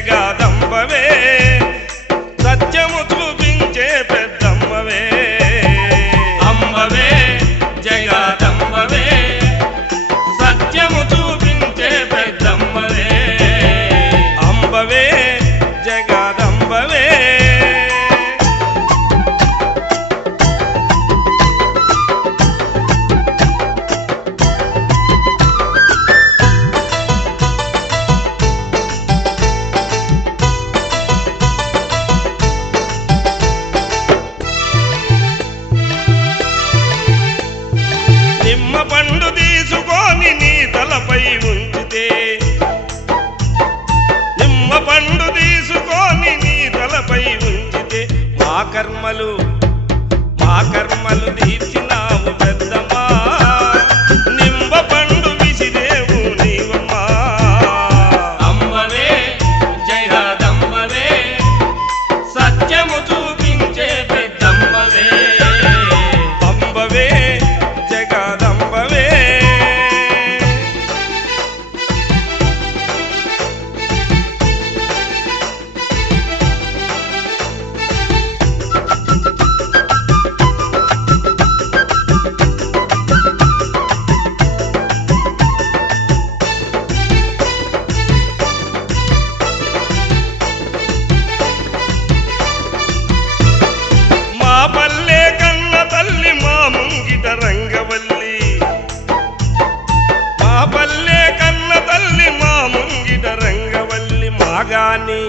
జగదంబవే సత్యము చూపించే పెద్దమ్మవే అంబవే జగదంబవే సత్యము చూపించే పెద్దమ్మవే అంబవే జగదంబవే నిమ్మ పండు తీసుకొని నీ తలపై ఉంచితే నిమ్మ పండు తీసుకొని నీ తలపై ఉంచితే మా కర్మలు తీర్చినావు పెద్దమ్మా నిమ్మ పండు విసిరేవు నీవమ్మా అంబవే జగదంబవే సత్యము చూపించే పెద్దమ్మవే అంబవే జగదంబవే మా పల్లె కన్న తల్లి మా ముంగిట రంగవల్లి మా పల్లె కన్న తల్లి మా ముంగిట రంగవల్లి మాగాని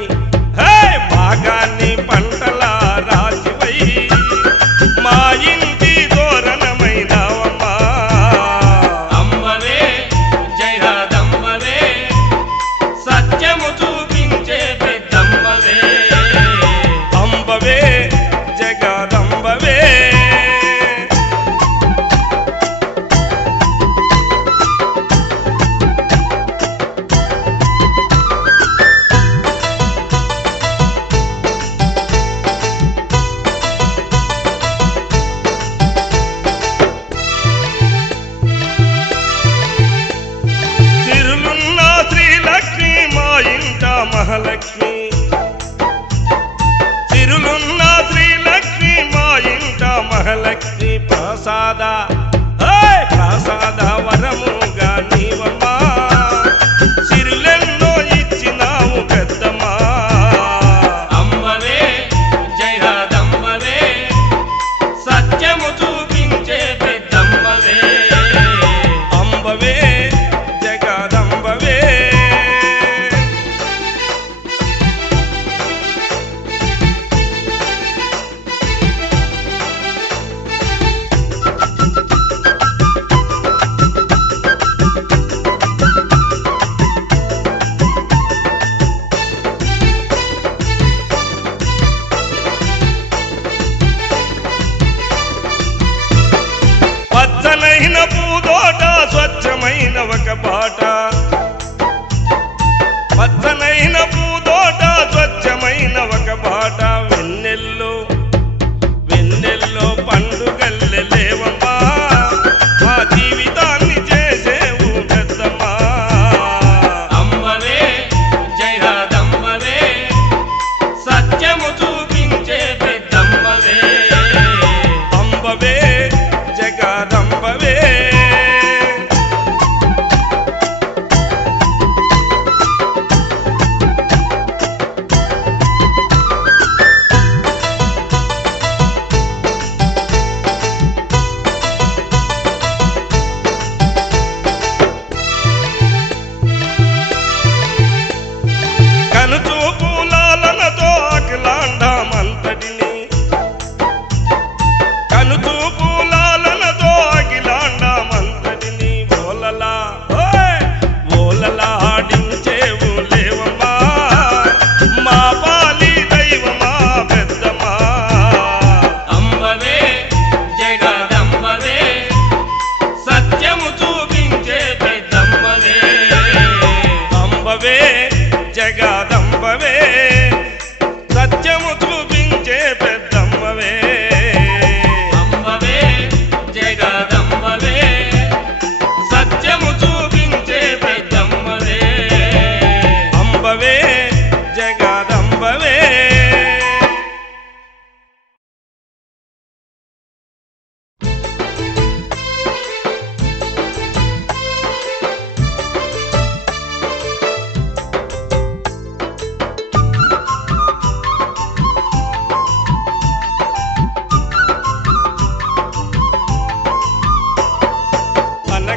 పంటల రాశివై మా ఇంటి తోరణమైనవమ్మా అంబవే జగదంబవే సత్యము చూపించే పెద్దమ్మవే అంబవే జగదంబవే సిరులున్న శ్రీలక్ష్మి మా ఇంట మహాలక్ష్మి సిరులున్న శ్రీలక్ష్మి మా ఇంట మహాలక్ష్మి ప్రసాద వరముగా నీవమ్మా సిరులెన్నో ఇచ్చినావు పెద్దమ్మా అంబవే జగదంబవే సత్యము చూపించే పెద్దమ్మవే అంబవే జగదంబవే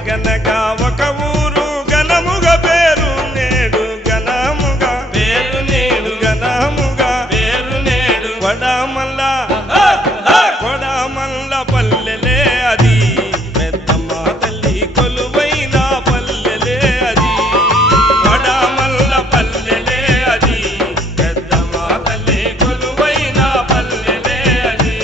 అనగనగా ఒక ఊరు ఘనముగా పేరు నేడు ఘనముగా పేరు నేడు ఘనముగా పేరు నేడు కొడామల్ల కొడామల్ల పల్లెలే అది పెద్దమ్మ తల్లి కొలువైన పల్లెలే అది కొడామల్ల పల్లెలే అది పెద్దమ్మ తల్లి కొలువైన పల్లెలే అది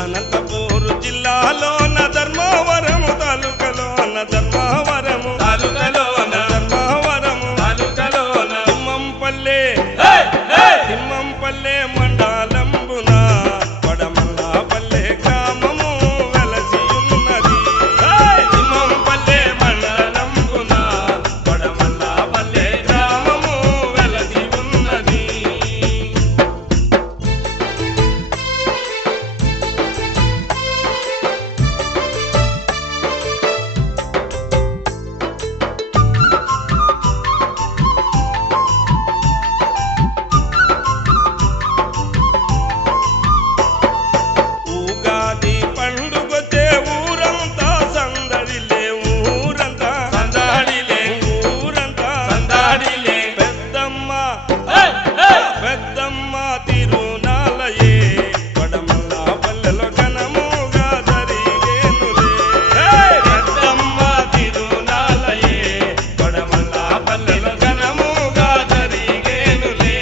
అనంతపూరు జిల్లాలోన ధర్మవరము తాలూకలోన ధర్మవరము తాలూకలోన ధర్మవరము తాలూకలోన తిమ్మంపల్లె తిమ్మంపల్లె మండలంబున కొడమల్ల పల్లె గ్రామము వెలసి ఉన్నది తిమ్మంపల్లె మండలంబున కొడమల్ల పల్లె గ్రామము వెలసి ఉన్నది ఉగాది పండుగొచ్చే ఊరంతా సందడిలే ఊరంతా సందడిలే ఊరంతా సందడిలే పెద్దమ్మ పెద్దమ్మ తిరునాలయే కొడమల్ల పల్లెలో ఘనముగా జరిగేనులే పెద్దమ్మ తిరునాలయే కొడమల్ల పల్లెలో ఘనముగా జరిగేనులే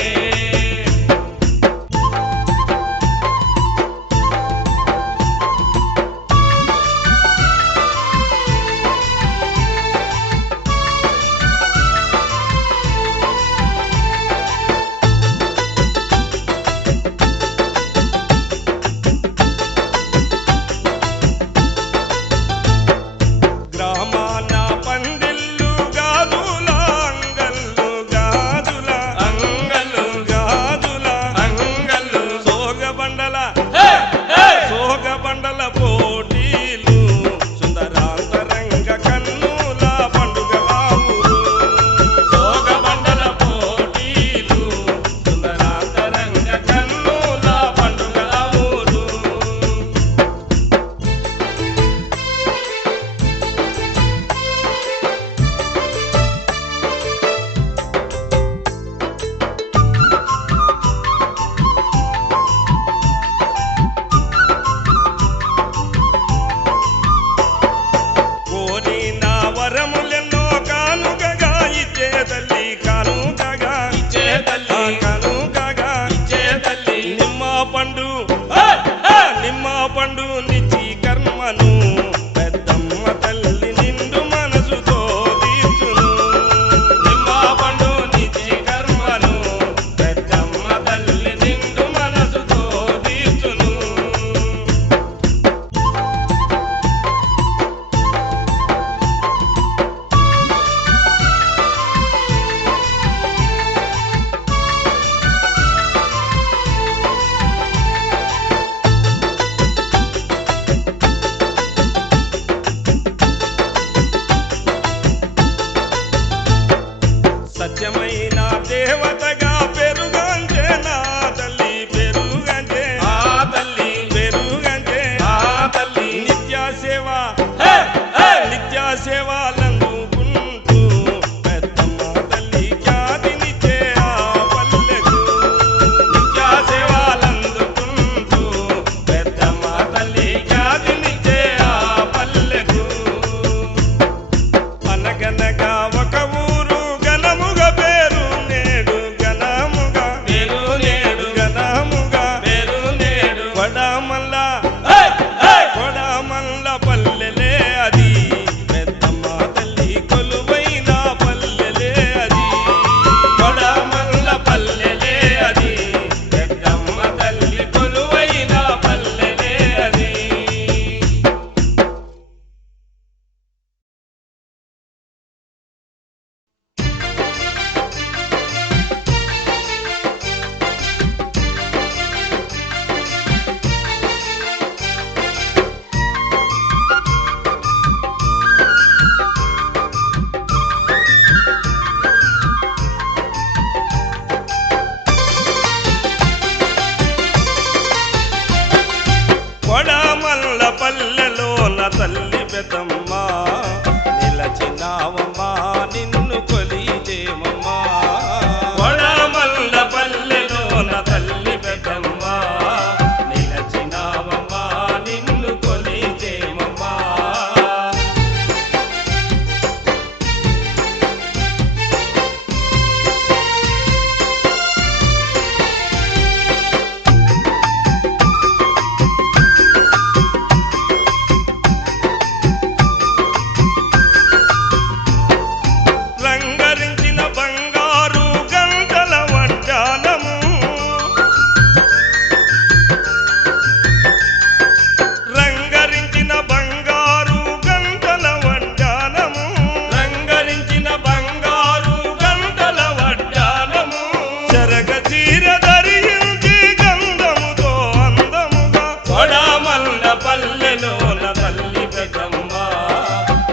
చీర ధరించి గంధముతో అందముగా కొడమల్ల పల్లెలోన తల్లి పెద్దమ్మ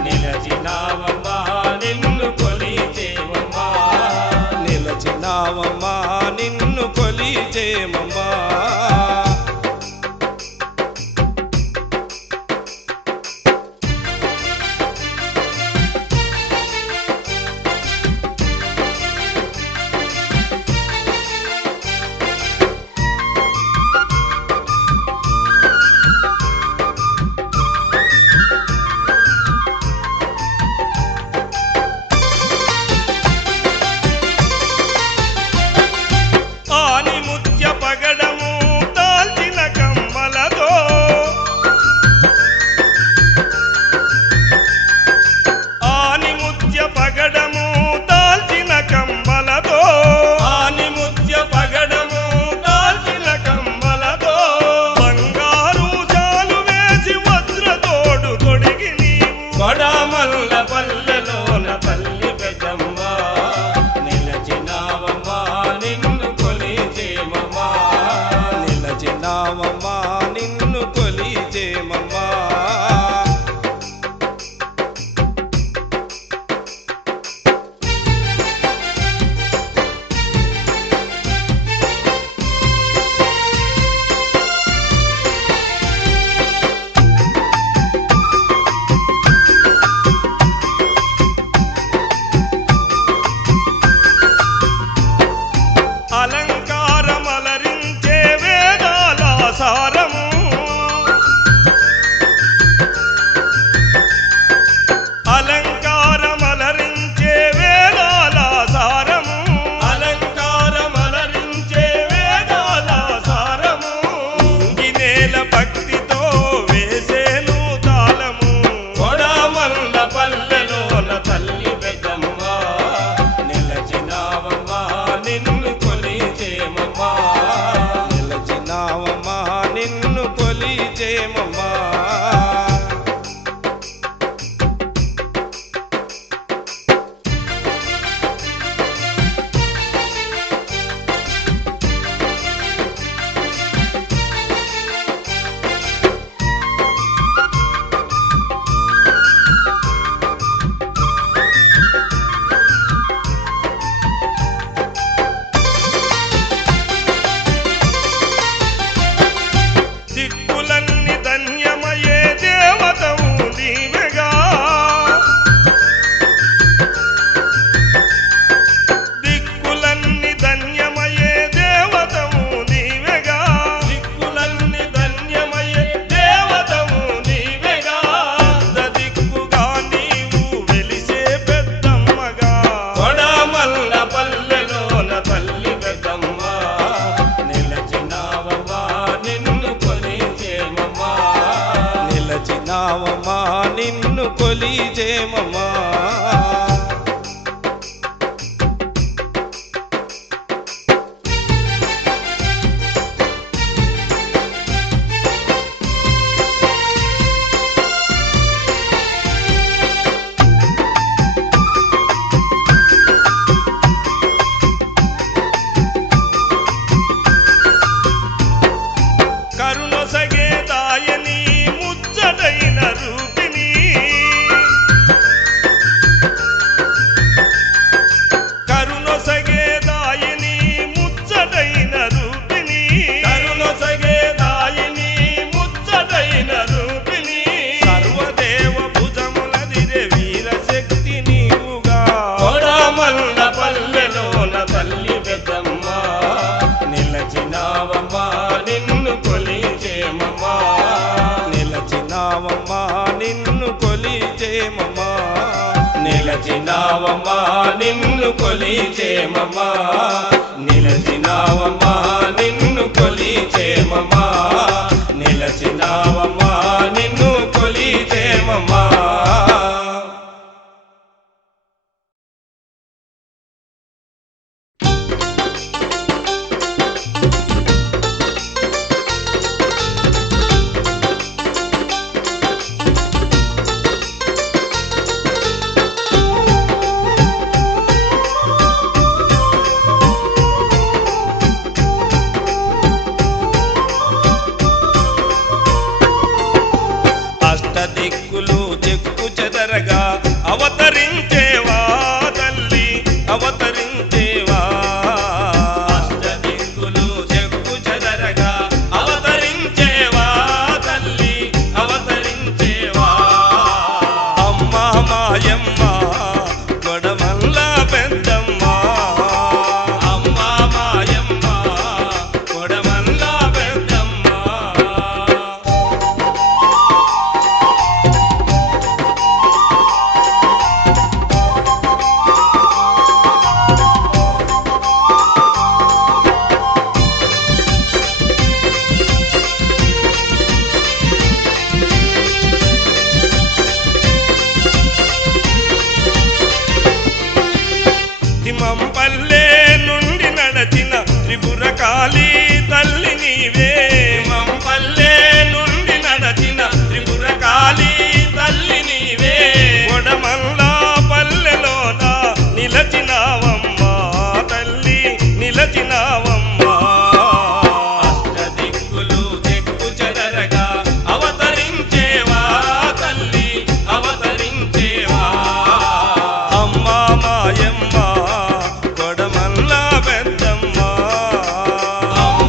నిలచినావమ్మా నిన్ను కొలిచేమమ్మా నిలచినావమ్మా నిన్ను కొలిచేమమ్మా ఆనిముత్య పగడము దాల్చిన కమ్మలతో ఆనిముత్య పగడము దాల్చిన కమ్మలతో ఆనిముత్య పగడము దాల్చిన కమ్మలతో బంగారు చాలు వేసి వజ్రతోడు తొడిగి నీవు కొడమల్ల పల్లెలోన తల్లి పెద్దమ్మ నిలచినావమ్మా నిన్ను కొలిచేమమ్మా నిలచినావమ్మా నిన్ను కొలిచేమమ్మా అలంకారమలరించే వేదాల సారము అలంకారమలరించే వేదాల సారము అలంకారమలరించే వేదాల సారము ఇంగినేల భక్తితో వేసేను తాళము కొడమల్ల పల్లెలోన తల్లి పెద్దమ్మ నిలచినావమ్మా నిన్ను కొలిచేమమ్మా నిలచినావమ్మా నిన్ను కొలిచేమమ్మా దిక్కులన్నీ ధన్యమయ్యే దేవతవు నీవెగా దిక్కులన్నీ ధన్యమయ్యే దేవతవు నీవెగా దిక్కులన్నీ ధన్యమయ్యే దేవతవు నీవేగా దిక్కుగా నీవు వెలిసే పెద్దమ్మగా కొడమల్ల పల్లెలోన తల్లి పెద్దమ్మ నిలచినావమ్మా నిన్ను కొలిచేమమ్మా నిలచినావమ్మా నిన్ను కొలిచేమమ్మా కరుణొసగే దాయని ముచ్చటైన రూపిణి కరుణొసగే దాయని ముచ్చటైన రూపిణి కరుణొసగే దాయిని ముచ్చటైన రూపిణి సర్వదేవ భుజములదిరే వీరశక్తి నీవుగా కొడమల్ల పల్లెలోన తల్లి పెద్దమ్మ నిలచినావమ్మా నిన్ను కొలిచేమమ్మా నిలచినావమ్మా నిన్ను కొలిచేమమ్మా నిలచినావమ్మా నిన్ను కొలిచేమమ్మా నిలచినావమ్మా నిన్ను కొలిచేమమ్మా నిలచినావమ్మా నిన్ను కొలిచేమమ్మా త్రిపురకాళి తల్లి నీవే మంపల్లె నుండి నడచిన త్రిపురకాళి తల్లి నీవే కొడమల్లా పల్లెలోన నిలచినావమ్మా తల్లి నిలచినావమ్మా అష్టదిక్కులు దిక్కు చెదరగా అవతరించేవా తల్లి అవతరించేవా అమ్మా మాయమ్మ కొడమల్లా పెద్దమ్మ అమ్మ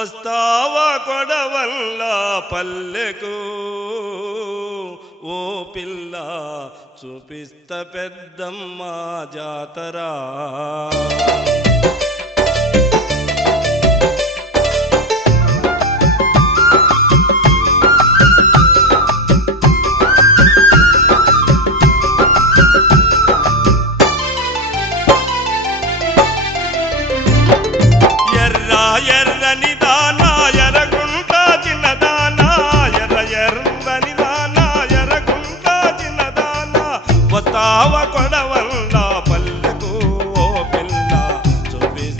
వస్తావా కొడవల్ల పల్లెకు ఓ పిల్ల చూపిస్త పెద్దమ్మ జాతరా ఎర్రని దానా ఎర్రగుంట చిన్నదానా ఎర్రని దానా ఎర్రగుంట చిన్నదానా వస్తావ కొడవల్ల పల్లెకు ఓ పిల్ల చూపిస్త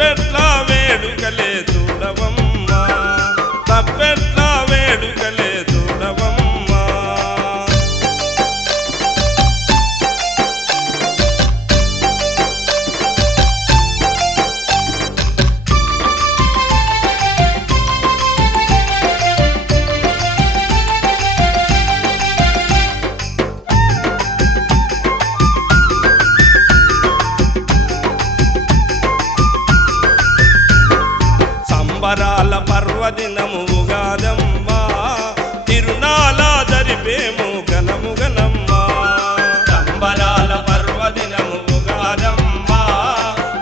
తప్పెట్ల వేడుకలే చూడవమ్మా తప్పెట్ల వేడుకలే చూడవమ్మా సంబరాల పర్వదినము ఉగాదమ్మా తిరునాల జరిపేము గనము గనమ్మా సంబరాల పర్వదినము ఉగాదమ్మా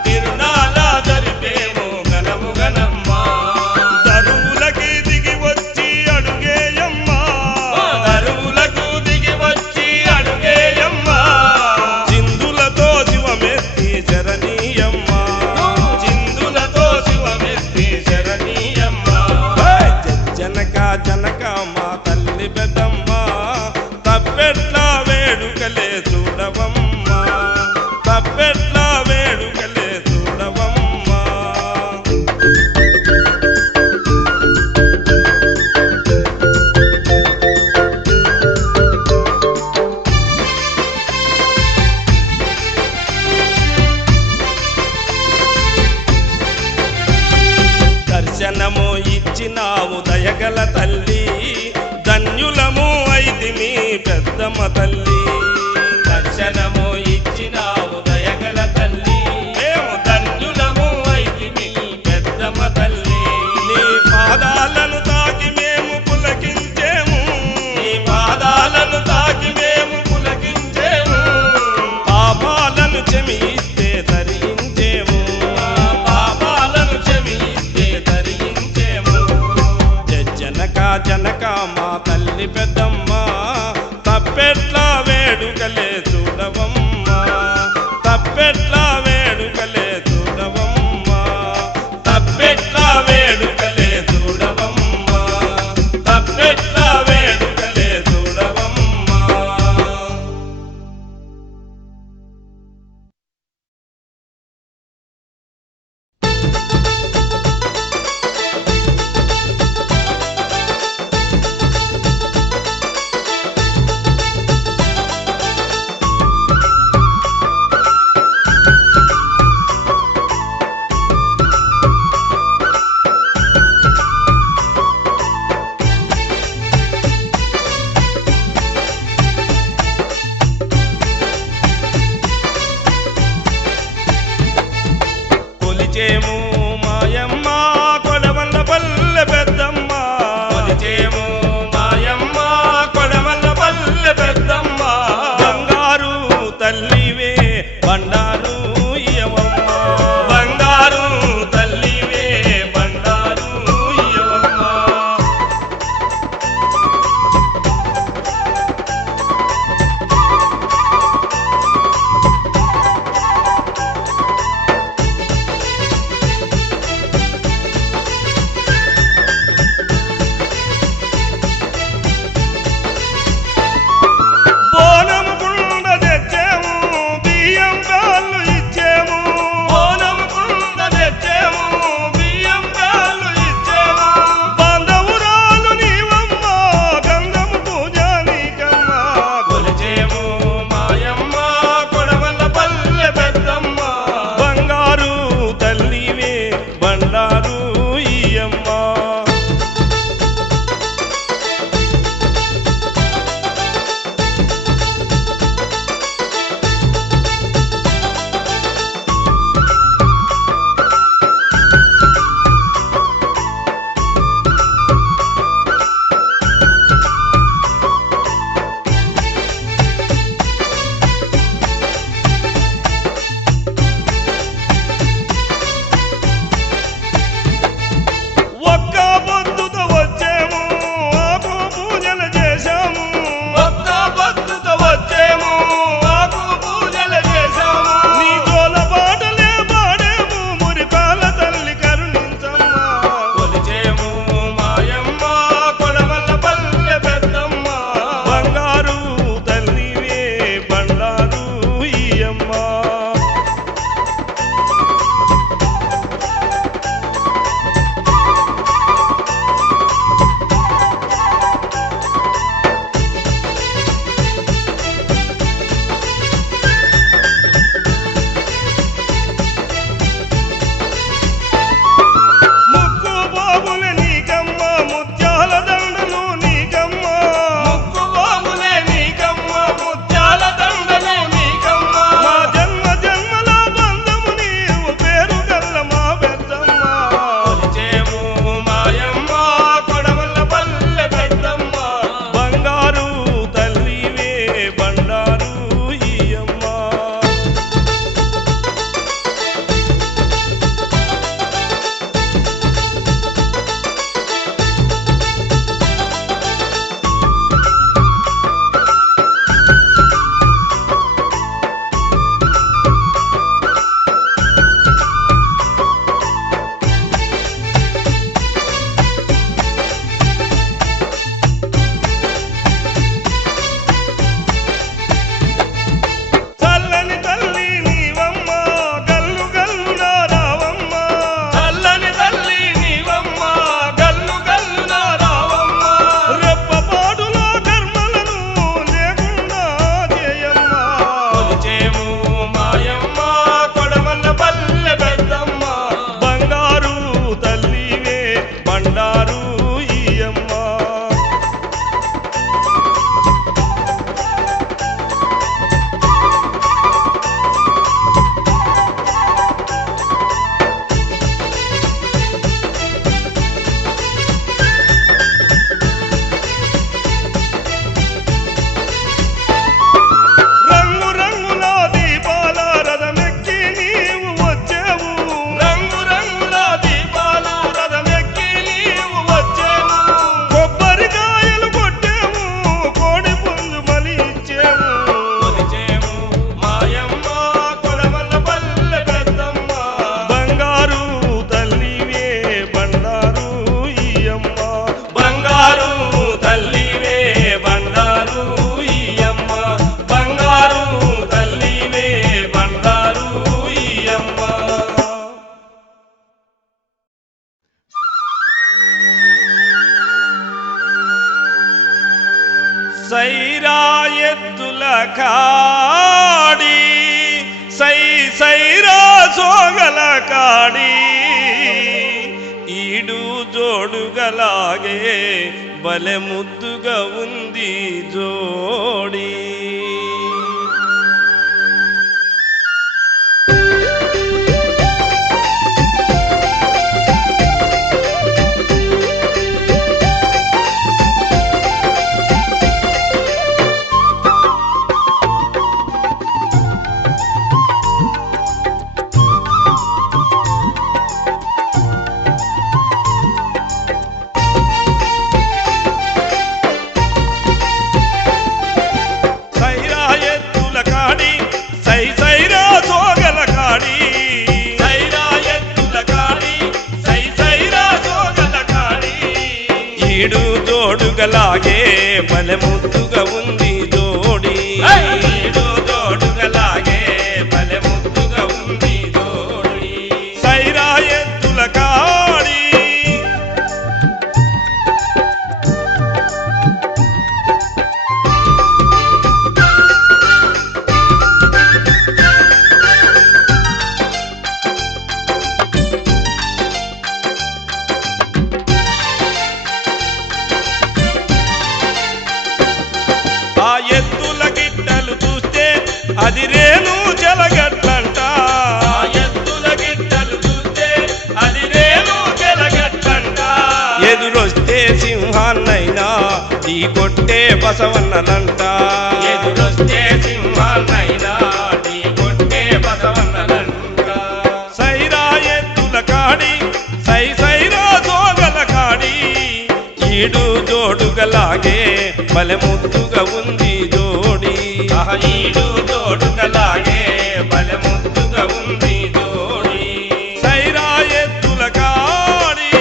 తిరునాల జరిపేము గనము గనమ్మా దరువులకి దిగి వచ్చి అడుగేయమ్మా దరువులకు దిగి వచ్చి అడుగేయమ్మా చిందులతో శివమెత్తి చరణీయమ్మా చిందులతో శివమెత్తి శరణీయమ్మా జనక జనక మా తల్లి పెద్దమ్మ తప్పెట్ల వేడుకలే చూడవమ్మా తప్పెట్ల వేడుకలే చూడవమ్మా దర్శనము ఇచ్చినావు దయగల తల్లి ధన్యులము అయితిమి పెద్దమ్మ తల్లి దర్శనము ఇచ్చినావు దయగల తల్లి మేము ధన్యులము అయితిమి పెద్దమ్మ తల్లి నీ పాదాలను తాకి మేము పులకించేము నీ పాదాలను తాకి మేము పులకించేము పాపాలను చెమియిస్తే తరించేము పాపాలను క్షమిస్తే తరించేము జనక జనక మా తల్లి పెద్దమ్మ తప్పెట్ల వేడుకలే చూడవమ్మా తప్పెట్ల వేడుకలే చూడవమ్మా తప్పెట్ల వేడుకలే చూడవమ్మా తప్పెట్ల వేడుకలే చూడవమ్మా కొలిచేము మాయమ్మ కొడవల్ల పల్లె పెద్దమ్మ కొలిచేము మాయమ్మ కొడమల్ల పల్లె పెద్దమ్మ బంగారు తల్లివే బండారు ఇయ్యవమ్మ బంగారు తల్లివే బండారు ఇయ్యవమ్మ కాడి సై సైరా సోగల కాడి ఈడు జోడుగలాగే బలె ముద్దుగా ఉంది జోడి. ఈడు జోడుగలాగే బలె ముద్దుగా ఉంది జోడి. ఈడు జోడుగలాగే బలె ముద్దుగా ఉంది జోడి. సైరా ఎత్తుల కాడి ఆ ఎత్తుల గిట్టలు చూస్తే అది రేణు జలగట్లంట. ఆ ఎత్తుల గిట్టలు చూస్తే అది రేణు జలగట్లంట. ఎదురొస్తే సింహాన్నైనా ఈ కొట్టే బసవన్నలంట. ఎదురొస్తే సింహాన్నైనా నీ కొట్టే బసవన్నలంట. సైరా ఎత్తుల కాడి సై సైరా జోగల కాడి ఈడు జోడుగలాగే బలె ముద్దుగా ఉంది జోడి. ఈడు జోడుగలాగే బలె ముద్దుగా ఉంది జోడి. సైరా ఎత్తుల కాడి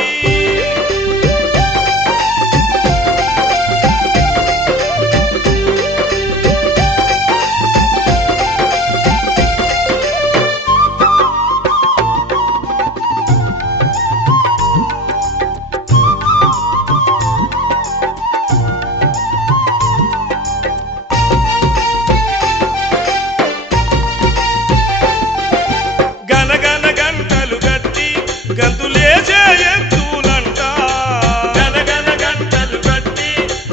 గనగన గంటలు గట్టి గంతులేసే ఎత్తులంట. గనగన గంటలు కట్టి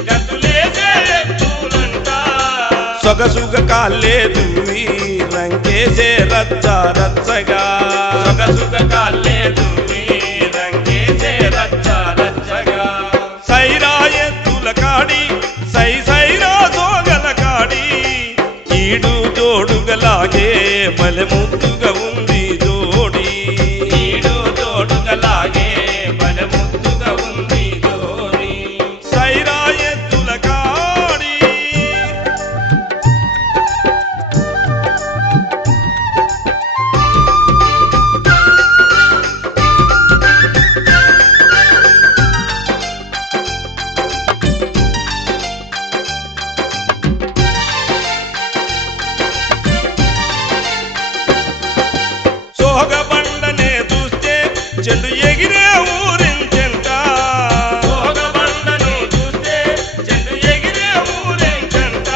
గంతులేసే ఎత్తులంట. సొగసుగ కాళ్ళే దువ్వి రంకేసే రచ్చ రచ్చగా. సొగసుగ కాళ్ళే దువ్వి రంగేసే రచ్చ రచ్చగా. సైరా ఎత్తుల కాడి సై సైరా జోగల కాడి ఈడు జోడుగలాగే బలె ముద్దుగా ఉంది జోడి. ఈడు జోడుగలాగే బలె ముద్దుగా ఉంది జోడి. సైరా ఎత్తుల కాడి సోగబండనే చూస్తే చెండు ఎగిరే ఊరించెంట. సోగబండను చూస్తే చెండు ఎగిరే ఊరేంటంట.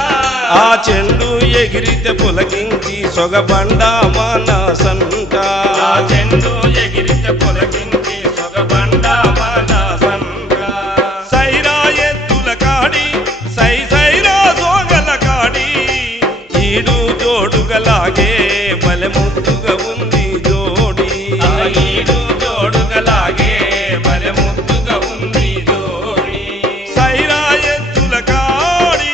ఆ చెండు ఎగిరితే పులకించి సొగబండ మానసంట. ఆ చెండు ఎగిరితే పొలకించి సొగబండ మనసంట. సైరా ఎత్తుల కాడి సై సైరా జోగల కాడి ఈడు జోడుగలాగే బలె ముద్దుగా ఉంది జోడి. ఈడు జోడుగలాగే బలె ముద్దుగా ఉంది జోడి. సైరా ఎత్తుల కాడి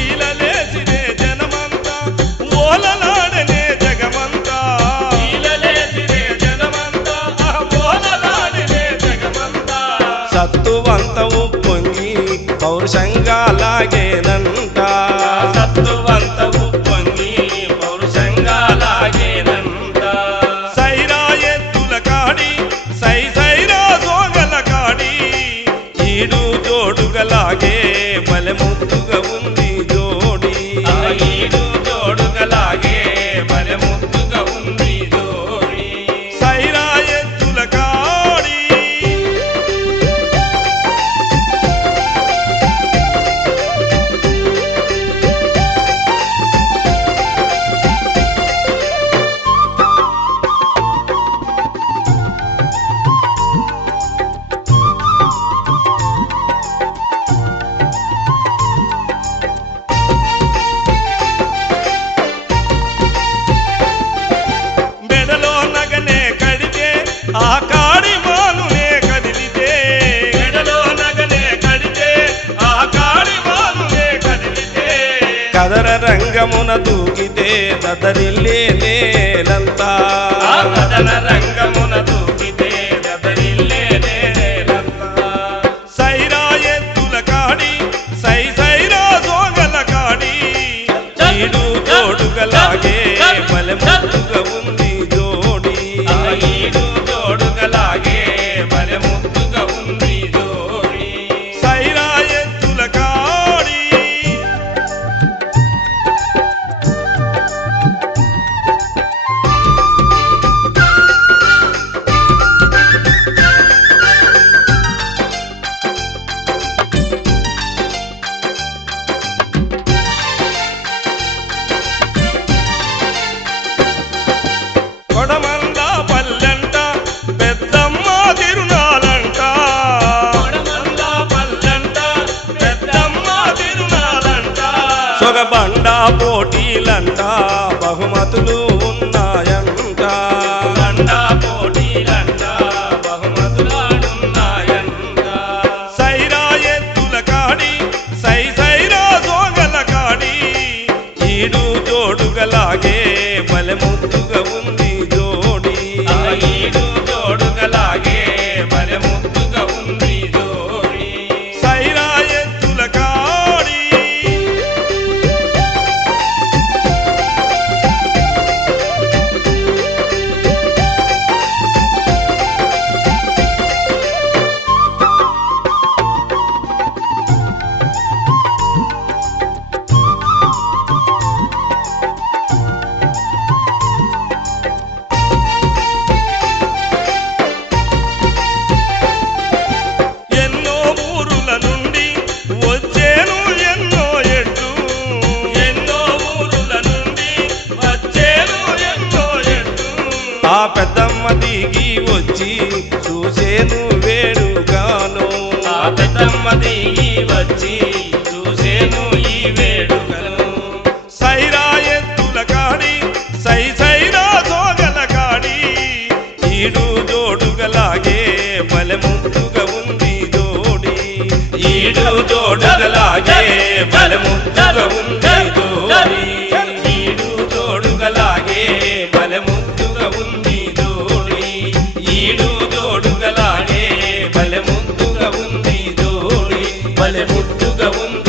ఈలలేసినే జనమంతా ఓలలాడనే జగమంతా. ఈలలేసిరే జనమంతా ఓలలాడినే జగమంతా. సత్తువంత ఉప్పొంగి పౌరుషంగా లాగేనంట. సత్తువంత ఉప్పొంగి పౌరుషంగా లాగేనంట. రంగమున దూకితే దదరిల్లే నేలంతా ఆ కథన రంగమున దూకితే దదరిల్లే నేలంతా. సైరా ఎత్తుల కాడి సైరా జోగల కాడి ఈడు జోడుగలాగే బలె ముద్దుగా ఉంది జోడి ఆ ఈడు జోడుగలాగే బలె ముద్దుగా ఉంది జోడి. సైరా ఎత్తుల కాడి కొడమంద పల్లెంట పెద్దమ్మ తిరునాలంట కొడమంద పల్లంట పెద్దమ్మ తిరునాలంట. సొగబండ పోటీలంట బహుమతులు ఉన్నాయంట బండ పోటీలంట బహుమతులాడున్నాయంట. సైరా ఎత్తుల కాడి సైరా జోగల కాడి ఈడు జోడుగలాగే బలె ముద్దుగా ఉంది జోడి ఆ ఈడు జోడుగలాగే బలె ముద్దుగా ఉంది జోడి. సైరా ఎత్తుల కాడి ఎన్నో ఊరుల నుండి వచ్చేను ఎన్నో ఎడ్లు ఎన్నో ఊరుల నుండి వచ్చేను ఎన్నో ఎడ్లు. ఆ పెద్దమ్మ దిగి వచ్చి చూసేను వేడుగాను ఆ పెద్దమ్మ దిగి వచ్చి చూసేను ఈ వేడుకను. సైరా ఎత్తుల కాడి సైరా జోగల కాడి ఈడు జోడుగలాగే బలె ముద్దుగా ఉంది జోడి ఈడు జోడుగలాగే బలె ముద్దుగా ఉంది జోడి. ఈడు జోడుగలాగే బలె ముద్దుగా ఉంది జోడి. ఈడు జోడుగలాగే బలె ముద్దుగా ఉంది జోడి. బలె ముద్దుగా ఉంది